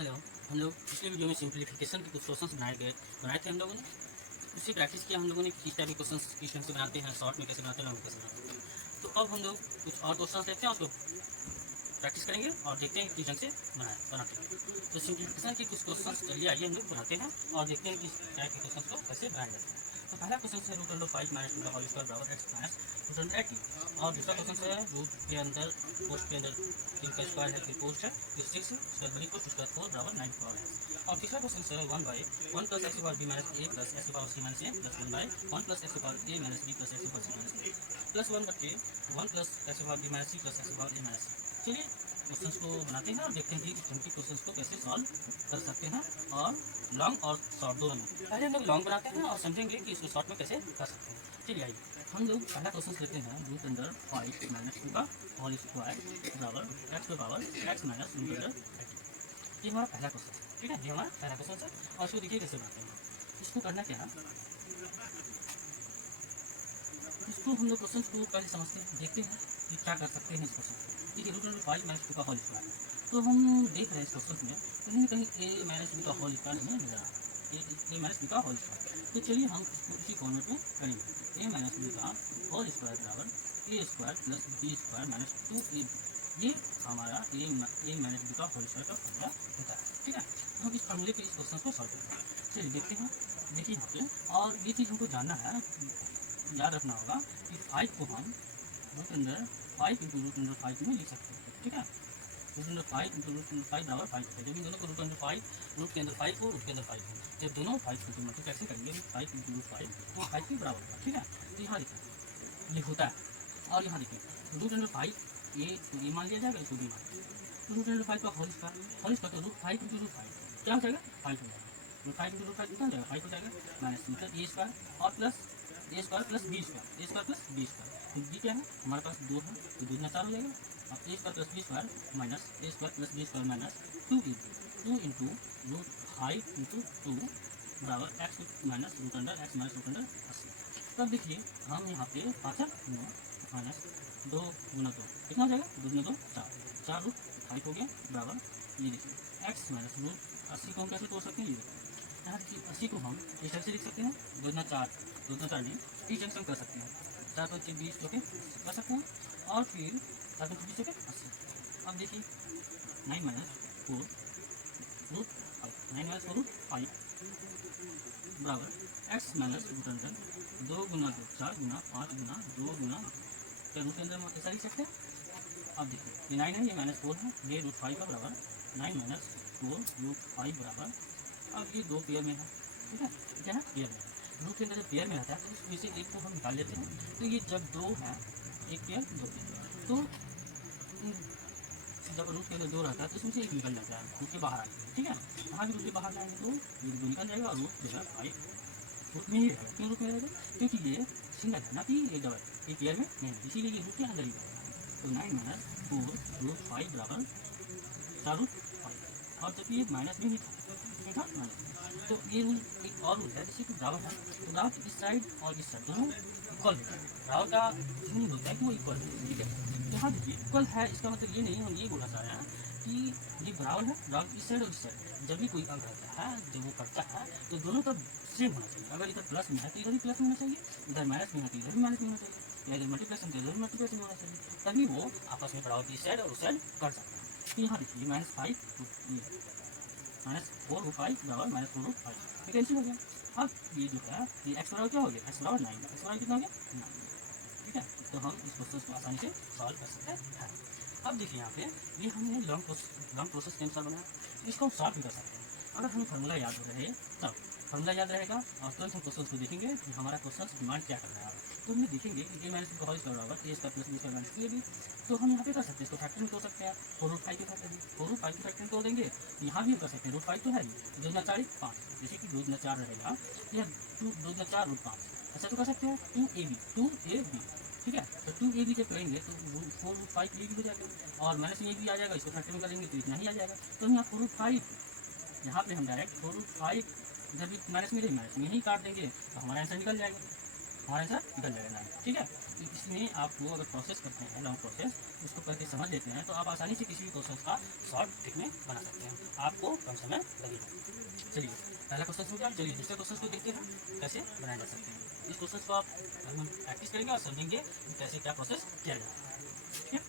Hello. हम लोग पिछले वीडियो में सिंप्लीफिकेशन के कुछ क्वेश्चंस बनाए थे हम लोगों ने। उसकी प्रैक्टिस किया हम लोगों ने किस टाइप के क्वेश्चंस किस ढंग से बनाते हैं, शॉर्ट में कैसे बनाते हैं, लॉन्ग में कैसे बनाते हैं। तो अब हम लोग कुछ और क्वेश्चंस लेते हैं, उसको प्रैक्टिस करेंगे और देखते हैं किस ढंग से बनाते हैं। तो सिंप्लीफिकेशन के कुछ क्वेश्चंस चलिए आइए हम लोग बनाते हैं और देखते हैं किस टाइप के क्वेश्चंस को कैसे बनाया जाता है। तो पहला क्वेश्चन है root under 5 minus two the whole square बराबर एक्स माइनस रूट अंडर 80। और दूसरा क्वेश्चन है रूट के अंदर पोस्ट के अंदर 3 का स्क्वायर है, फिर पोस्ट है, फिर 6 है, उसका बड़ी पोस्ट उसका 4 बराबर 9 पावर है। और तीसरा क्वेश्चन है 1 by 1 plus x power b minus a plus x power c minus a plus 1 by 1 plus x power a minus b plus x power c minus a plus 1 बटे 1 plus x power b minus c plus x power a minus c. चलिए questions को बनाते हैं और देखते हैं कि इस क्वेश्चंस को कैसे सॉल्व कर सकते हैं, और लॉन्ग और शॉर्ट दोनों में। पहले हम लोग लॉन्ग बनाते हैं और समझेंगे कि इसको शॉर्ट में कैसे कर सकते हैं। चलिए आइए हम लोग पहला क्वेश्चन लेते हैं रूट अंडर 5 माइनस 2 का होल स्क्वायर बराबर एक्स के power X minus root under 80। ये हमारा पहला क्वेश्चन है, ठीक है, ये हमारा पहला क्वेश्चन है। और इसको देखिए कैसे बनाते हैं। इसको करना क्या है, इसको हम लोग क्वेश्चन को पहले समझते हैं, देखते हैं कि क्या कर सकते हैं इस क्वेश्चन को। देखिए रूट अंडर 5 माइनस 2 का होल स्क्वायर, तो हम देख रहे हैं इस क्वेश्चन में कहीं ना कहीं ए माइनस बी का होल स्क्वायर हमें नजर आ रहा है, ए माइनस बी का होल स्क्वायर। तो चलिए हम इसको इसी फॉर्मेट में करेंगे। ए माइनस बी का होल स्क्वायर बराबर a square plus b square minus 2 a. ये हमारा ए माइनस बी का होल स्क्वायर का फॉर्मूला होता है, ठीक है। तो हम इस फॉर्मूले पे इस क्वेश्चन को सॉल्व करते हैं। चलिए देखते हैं। देखिए यहाँ पे, और ये चीज़ हमको जानना है, याद रखना होगा कि 5 को हम root under 5 into root under 5 में लिख सकते हैं, ठीक है। Root under 5 into root under 5 बराबर 5 है। जब इन दोनों को रूट अंडर 5, रूट के अंदर 5 हो, रूट के अंदर 5 हो, जब दोनों 5 को मल्टीप्लाई कैसे करेंगे 5 इंटू रूट 5 तो 5 के बराबर होगा, ठीक है। तो यहाँ देखिए ये होता है। और यहाँ देखिए रूट अंडर 5 ए तो ए मान लिया जाएगा, इसको बी मान लिया जाएगा। तो रूट अंडर 5 का होल स्क्वायर तो रूट 5 इंटू रूट 5 क्या हो जाएगा, 5 हो जाएगा। रूट 5 इंटू रूट 5 कितना हो जाएगा, 5 हो जाएगा। माइनस मतलब ए स्क्वायर और plus a square plus b square, a square plus b square. B क्या है हमारे पास 2 है, तो 2 4 हो जाएगा। और a square plus b square minus a square plus b square minus 2 into root 5 into 2 बराबर x minus root under x minus root under 80। तब देखिए हम यहाँ पे 5 माइनस 2 गुना 2 कितना हो जाएगा, 2 गुना 2 4, 4 रूट 5 हो गया बराबर ये देखिए एक्स माइनस रूट 80 को हम कैसे तोड़ सकते हैं, ये देखिए यहाँ देखिए 80 को हम इस टाइप से लिख सकते हैं, 2 गुना 4, 2 गुना 4 नहीं, इस जंक्शन कर सकते हैं। 4 5 20 ओके कर सकते हैं। और फिर 4 5 20 ओके 80। अब देखिए 9 माइनस 4 रूट 5, 9 माइनस 4 रूट 5 बराबर एक्स माइनस रूट अंडर 2 गुना 2 4 गुना 5 गुना 2 गुना क्या रूट के अंदर हम ऐसा लिख सकते हैं। अब देखिए ये 9 है, ये माइनस 4 है, ये रूट 5 का बराबर 9 माइनस 4 रूट 5 बराबर। अब ये 2 पेयर में है, ठीक है, क्या है पेयर में है। रूट के अंदर जब पेयर में रहता है तो इसमें से एक को हम निकाल लेते हैं। तो ये जब 2 है, एक पेयर 2 पेयर, तो जब रूट के अंदर 2 रहता है तो इसमें से एक निकल जाता है, रूट के बाहर आएगा, ठीक है। यहाँ भी रूट के बाहर जाएंगे तो ये 2 निकल जाएगा और रूट जो है 5 रूट में ही रहेगा। क्यों रूट में रहेगा, क्योंकि ये सिंगल है ना कि ये डबल, ये पेयर में नहीं है, इसीलिए ये रूट के अंदर ही रहेगा। तो 9 माइनस 4 रूट 5 बराबर 4 रूट 5। और जब ये माइनस में ही था माइनस, तो ये रूल एक और रूल है जैसे कि बराबर है, तो बराबर इस साइड और इस साइड दोनों इक्वल होता है। बराबर का मीनिंग होता है कि वो इक्वल है, ठीक है। तो यहाँ देखिए इक्वल है, इसका मतलब ये नहीं हम ये बोलना चाह रहे हैं कि ये बराबर है, बराबर इस साइड और इस साइड जब भी कोई अंक रहता है, जब वो करता है तो दोनों का सेम होना चाहिए। अगर इधर प्लस में है तो इधर भी प्लस में होना चाहिए, इधर माइनस में है तो इधर भी माइनस में होना चाहिए, या इधर मल्टीप्लिकेशन तो इधर भी मल्टीप्लिकेशन में होना चाहिए, तभी वो आपस में बराबर इस साइड और उस साइड कर सकता है। तो यहाँ देखिए माइनस 5 माइनस 4 रूट 5 बराबर माइनस 4 रूट 5, ये कैंसिल हो गया। अब ये जो है ये एक्स बराबर क्या हो गया, एक्स बराबर 9, एक्स बराबर कितना हो गया 9, ठीक है। तो हम इस क्वेश्चन को आसानी से सॉल्व कर सकते हैं। अब देखिए यहाँ पे ये हमने लॉन्ग प्रोसेस के अनुसार बनाया, इसको हम सॉल्व भी कर सकते हैं अगर हमें फार्मूला याद हो रहे तब। फार्मूला याद रहेगा और तुरंत हम क्वेश्चन को देखेंगे कि हमारा क्वेश्चन डिमांड क्या कर रहा है। तो हम देखेंगे कि ए माइनस का होल स्क्वायर बराबर a square plus b square minus 2ab। तो हम यहाँ पे कर सकते हैं, इसको फैक्टर में तोड़ सकते हैं, 4 रूट 5 के फैक्टर 4 रूट 5 के फैक्टर में तोड़ देंगे। तो यहाँ भी हम कर सकते हैं, रूट 5 तो है ही, 2 गुना 4 5, जैसे कि 2 गुना 4 रहेगा, यह 2 गुना 4 रूट 5 ऐसा तो कर सकते हैं। 2ab, ठीक है। तो 2ab जब करेंगे तो 4 रूट 5 ये भी हो जाएगा और माइनस ये भी आ जाएगा, इसको फैक्टर में करेंगे तो इतना ही आ जाएगा। तो हम यहाँ 4 रूट 5 यहाँ पे हम डायरेक्ट 4 रूट 5 इधर भी माइनस में ही काट देंगे तो हमारा आंसर निकल जाएगा, हमारा आंसर निकल जाएगा 9, ठीक है। तो इसमें आपको अगर प्रोसेस करते हैं लॉन्ग प्रोसेस उसको करके समझ लेते हैं तो आप आसानी से किसी भी क्वेश्चन का शॉर्ट ट्रिक में बना सकते हैं, आपको कम समय लगेगा। चलिए पहला क्वेश्चन हो गया, चलिए दूसरे क्वेश्चन को देखते हैं कैसे बनाए जा सकते हैं। इस क्वेश्चन को आप हम प्रैक्टिस करेंगे और समझेंगे कि कैसे क्या प्रोसेस किया जाता है। ठीक है,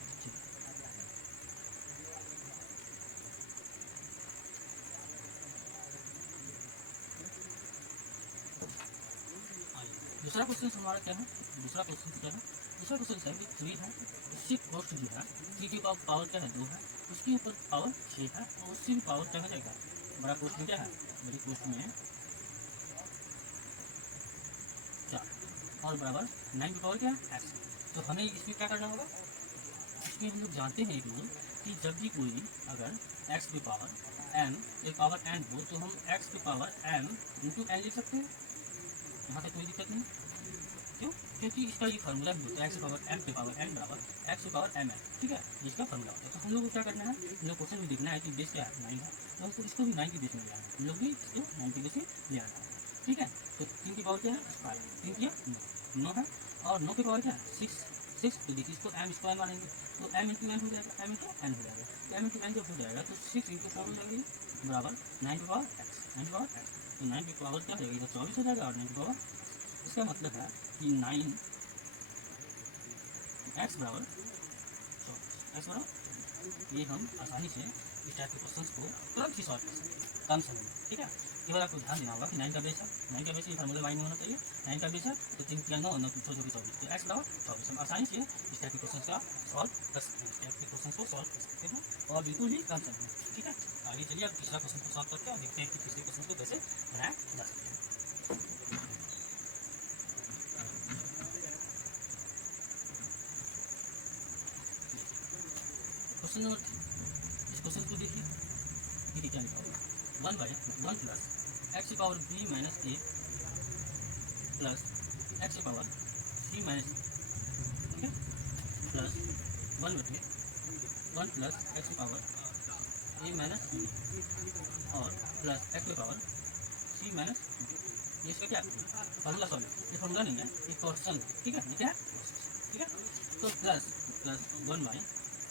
दूसरा क्वेश्चन हमारा क्या है, दूसरा क्वेश्चन क्या है, दूसरा क्वेश्चन है कि 3 है, उसकी कॉस्ट जो है 3 की पावर क्या है 2 है, उसके ऊपर पावर 6 है और उससे भी पावर क्या हो जाएगा, बड़ा कोष्ट में क्या है, बड़ी कोष्ट में 4 और बराबर 9 की पावर क्या है x। तो हमें इसमें क्या करना होगा, इसमें हम लोग जानते हैं एक रूल कि जब भी कोई अगर x की पावर m एक पावर n हो तो हम x की पावर m इंटू n लिख सकते हैं, यहाँ तक कोई दिक्कत नहीं। क्यों, क्योंकि इसका ये फार्मूला भी होता है x की पावर m की पावर n बराबर x की पावर m है, ठीक है, इसका फार्मूला होता है। तो हम लोग को क्या करना है, हम लोग क्वेश्चन में देखना है कि बेस क्या है 9 है, तो हमको इसको भी 9 की बेस में ले आना है, हम लोग भी इसको 9 की बेस में ले आना है। ठीक है, तो 3 की पावर क्या है स्क्वायर, 3 किया 9 है और 9 की पावर क्या है 6 तो देखिए इसको m स्क्वायर मानेंगे तो m इंटू n हो जाएगा, m इंटू n हो जाएगा, तो m इंटू n जब हो जाएगा तो 6 इंटू 4 हो जाएगी बराबर 9 की पावर x, 9 की पावर x, तो 9 की पावर क्या हो जाएगी, 24 हो जाएगा और 9 की पावर, इसका मतलब है कि 9 x बराबर 24, x बराबर, ये हम आसानी से इस टाइप के क्वेश्चन को तुरंत ही सॉल्व कर सकते हैं कम समय में। ठीक है, केवल आपको ध्यान देना होगा कि 9 का बेस है, 9 का बेस ये फार्मूला माइंड में होना चाहिए, 9 का बेस है तो 3 किया 9 9 पूछो जो कि 24, तो x बराबर 24 हम आसानी से इस टाइप के क्वेश्चन का सॉल्व कर सकते हैं, इस टाइप के क्वेश्चन को सॉल्व कर सकते हैं और बिल्कुल ही कम समय में। ठीक है, आगे चलिए अब तीसरा क्वेश्चन को सॉल्व करते हैं और देखते हैं कि तीसरे क्वेश्चन को कैसे बनाया जा सकता है। क्वेश्चन नंबर 3, इस क्वेश्चन को देखिए, देखिए क्या लिखा होगा 1 बाई 1 प्लस एक्स की power b minus a plus x की पावर c माइनस, ठीक है, प्लस 1 बटे 1 प्लस एक्स की पावर a माइनस b और प्लस एक्स की पावर c माइनस, ये इसका क्या फार्मूला, सॉरी ये फार्मूला नहीं है, ये क्वेश्चन, ठीक है, ये क्या है, ठीक है, तो plus plus 1 by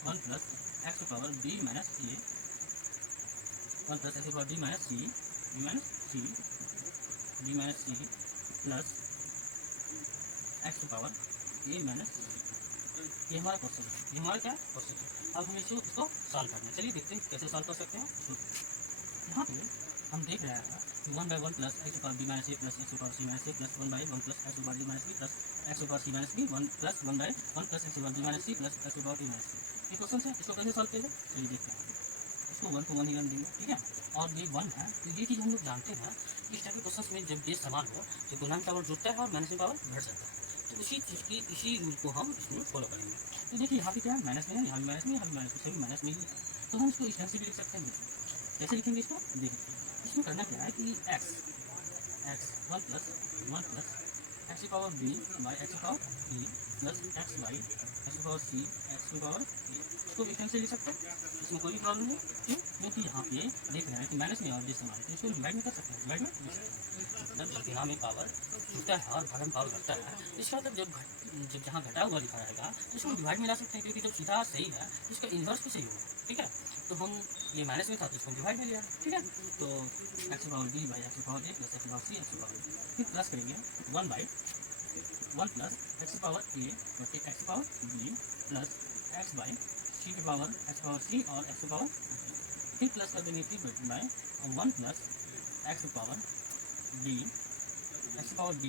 1 plus x की power b minus a 1 plus x की power b minus c, b minus c, b minus c plus x की पावर a माइनस, ये हमारा क्वेश्चन है, ये हमारा क्या क्वेश्चन है। अब हमें इसको सॉल्व करना है, चलिए देखते हैं कैसे सॉल्व कर सकते हैं। यहाँ पे हम देख रहे हैं कि 1 बाई 1 प्लस एक्स की power b minus a plus x की power c minus a plus 1 by 1 plus x की power d minus b plus x की power c minus b 1 plus 1 by 1 plus x की power d minus c plus x की power a minus c, ये question है, इसको कैसे solve किया जाए चलिए देखते हैं। इसको 1 को 1 ही रन देंगे, ठीक है, और ये 1 है तो ये चीज़ हम लोग जानते हैं कि इस टाइप के क्वेश्चन में जब बेस समान हो तो गुणांक पावर जुड़ता है और माइनस पावर घट जाता है, तो उसी चीज़ की इसी रूल को हम इसमें फॉलो करेंगे। तो देखिए यहाँ पे क्या है माइनस में है, यहाँ भी माइनस में, यहाँ भी माइनस में, सभी माइनस में ही है, तो हम इसको इस ढंग से भी लिख सकते हैं। कैसे लिखेंगे इसको देखिए, इसमें करना क्या है कि x 1 प्लस एक्स की पावर b बाई एक्स की power b plus x by x की पावर c एक्स की पावर a, इसको इस ढंग से लिख सकते हैं, इसमें कोई प्रॉब्लम नहीं। क्यों, क्योंकि यहाँ पे देख रहे हैं कि माइनस में और बेस समान है तो इसको डिवाइड में कर सकते हैं, डिवाइड में लिख सकते हैं, मतलब जब यहाँ में पावर जुड़ता है और भाग में पावर घटता है, इसका मतलब जब जहाँ घटा हुआ लिखा रहेगा तो इसको डिवाइड में ला सकते हैं, क्योंकि जब सीधा सही है तो इसका इन्वर्स भी सही होगा। ठीक है, तो हम ये माइनस में था तो इसको डिवाइड में लिया, ठीक है, तो एक्स की पावर b बाई एक्स की पावर a प्लस एक्स की पावर c एक्स की पावर b, फिर प्लस करेंगे 1 बाई 1 प्लस एक्स की पावर a बटे एक्स की power b plus x by c की पावर एक्स की पावर c और एक्स की पावर b, फिर प्लस कर देंगे फिर बाई 1 प्लस एक्स की पावर b एक्स की पावर b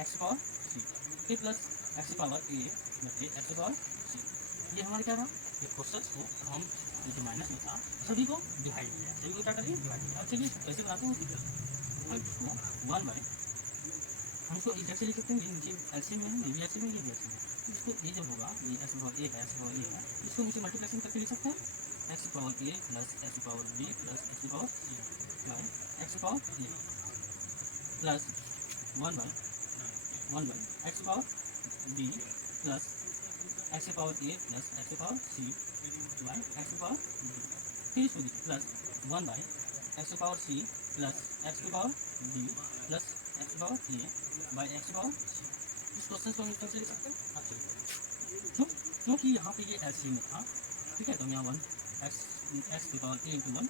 एक्स की पावर c, फिर प्लस एक्स की पावर a बटे एक्स की पावर c, ये हमारे क्या रहा, ये क्वेश्चन को हम जो माइनस में था सभी को डिवाइड किया, सभी को क्या करिए डिवाइड किया। चलिए कैसे बनाते हैं उसको, इसको 1 बाई, हम इसको इस से लिख सकते हैं, ये नीचे एलसीएम में है, ये भी एलसीएम में, ये भी एलसीएम में, इसको ये जब होगा ये एक्स की पावर a है, एक्स की पावर a है, इसको नीचे मल्टीप्लिकेशन करके लिख सकते हैं, एक्स की पावर a प्लस एक्स की पावर b प्लस एक्स की पावर c बाई एक्स की power a plus 1 by x की पावर b प्लस एक्स की पावर a प्लस एक्स की पावर c बाई एक्स की पावर b, फिर इसको देखिए प्लस 1 बाई एक्स की पावर c प्लस एक्स की पावर b प्लस एक्स की power A by x power इस क्वेश्चन को हम इस तरह से लिख सकते हैं। अब चलिए क्योंकि यहाँ पे ये एलसीएम में था, ठीक है, तो हम यहाँ 1 एक्स की power a into 1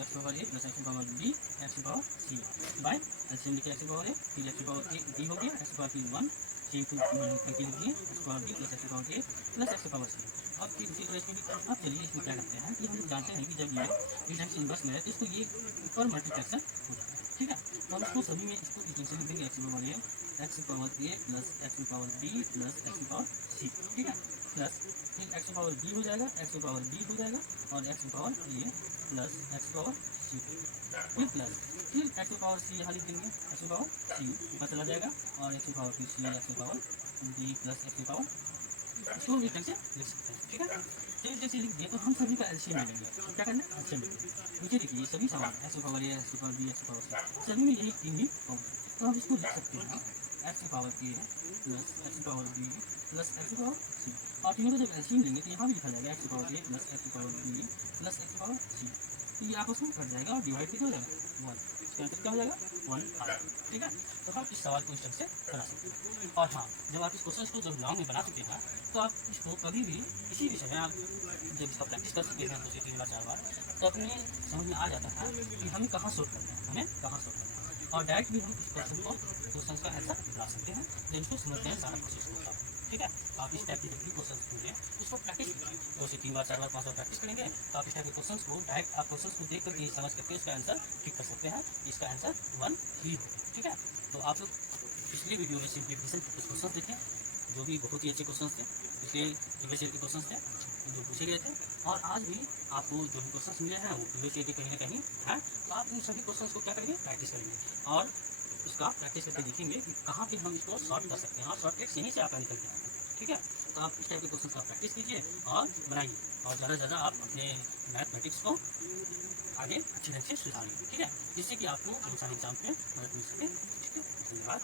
x power a plus x power b x power c by LCM लिखे एक्स पावर ए फिर एक्स पावर ए डी हो गया x power one c into करके लिखिए x power d plus x power a plus x power c. अब फिर इसी तरह इसमें अब चलिए इसमें क्या करते हैं कि हम लोग जानते हैं कि जब ये इनवर्स इनवर्स में है तो इसको ये ऊपर मल्टीप्लेक्शन हो जाता है, ठीक है, तो हम इसको सभी में इसको इक्वेशन लिख देंगे x power a plus x power b plus x power c, ठीक है, प्लस फिर एक्स पावर बी हो जाएगा एक्स पावर बी हो जाएगा और x power a plus x power सी फिर प्लस फिर एक्स पावर सी यहाँ लिख देंगे एक्स पावर सी ऊपर चला जाएगा और एक्स पावर फिर c x power b plus x power इसको इस ढंग से लिख सकते हैं, ठीक है। तो जैसे लिख दिए तो हम सभी का एलसीएम ले लेंगे, तो क्या करना है एलसीएम लेंगे। नीचे देखिए सभी समान x power a x power b x power c सभी में यही तीन ही फॉर्म है, तो हम इसको लिख सकते हैं x power a plus x power b plus x power c और तीनों को जब एलसीएम लेंगे तो यहाँ भी लिखा जाएगा x power a plus x power b plus x power c, तो ये आपस में कट जाएगा और डिवाइड कितना हो जाएगा 1, इसका आंसर क्या हो जाएगा 1 आ जाएगा, ठीक है। तो हम इस सवाल को इस ढंग से बना सकते हैं। और हाँ, जब आप इस क्वेश्चन को जब लॉन्ग में बना चुके हैं तो आप इसको कभी भी किसी विषय में आप जब इसका प्रैक्टिस कर चुके हैं 2 से 3 बार 4 बार तो अपने समझ में आ जाता है कि हमें कहाँ शॉर्ट करना है, हमें कहाँ शॉर्ट करना है और डायरेक्ट भी हम इस क्वेश्चन का आंसर बना सकते हैं जब इसको समझते हैं सारा प्रोसेस होता है, ठीक है। आप इस टाइप के जितने क्वेश्चन होंगे उसको प्रैक्टिस कीजिए 2 से 3 बार 4 बार 5 बार प्रैक्टिस करेंगे तो आप इस टाइप के क्वेश्चन को डायरेक्ट आप क्वेश्चन को देख करके समझ करके इसका आंसर ठीक कर सकते हैं, इसका आंसर 1 ही होगा, ठीक है। तो आप लोग पिछली वीडियो में सिंप्लीफिकेशन के कुछ क्वेश्चन देखें जो भी बहुत ही अच्छे क्वेश्चन थे, पिछले प्रीवियस ईयर के क्वेश्चन थे जो पूछे गए थे और आज भी आपको जो भी क्वेश्चन मिले हैं वो प्रीवियस ईयर के कहीं ना कहीं हैं, तो आप इन सभी क्वेश्चन को क्या करेंगे प्रैक्टिस करेंगे और इसका प्रैक्टिस करके देखेंगे कि कहाँ पे हम इसको सॉल्व कर सकते हैं और शॉर्टकट्स यहीं से आपका निकल के आएंगे, ठीक है। तो आप इस टाइप के क्वेश्चन का प्रैक्टिस कीजिए और बनाइए और ज़्यादा से ज़्यादा आप अपने मैथमेटिक्स को आगे अच्छे ढंग से सुधारिए, ठीक है, जिससे कि आपको सारे एग्जाम में मदद मिल सके, ठीक है। धन्यवाद।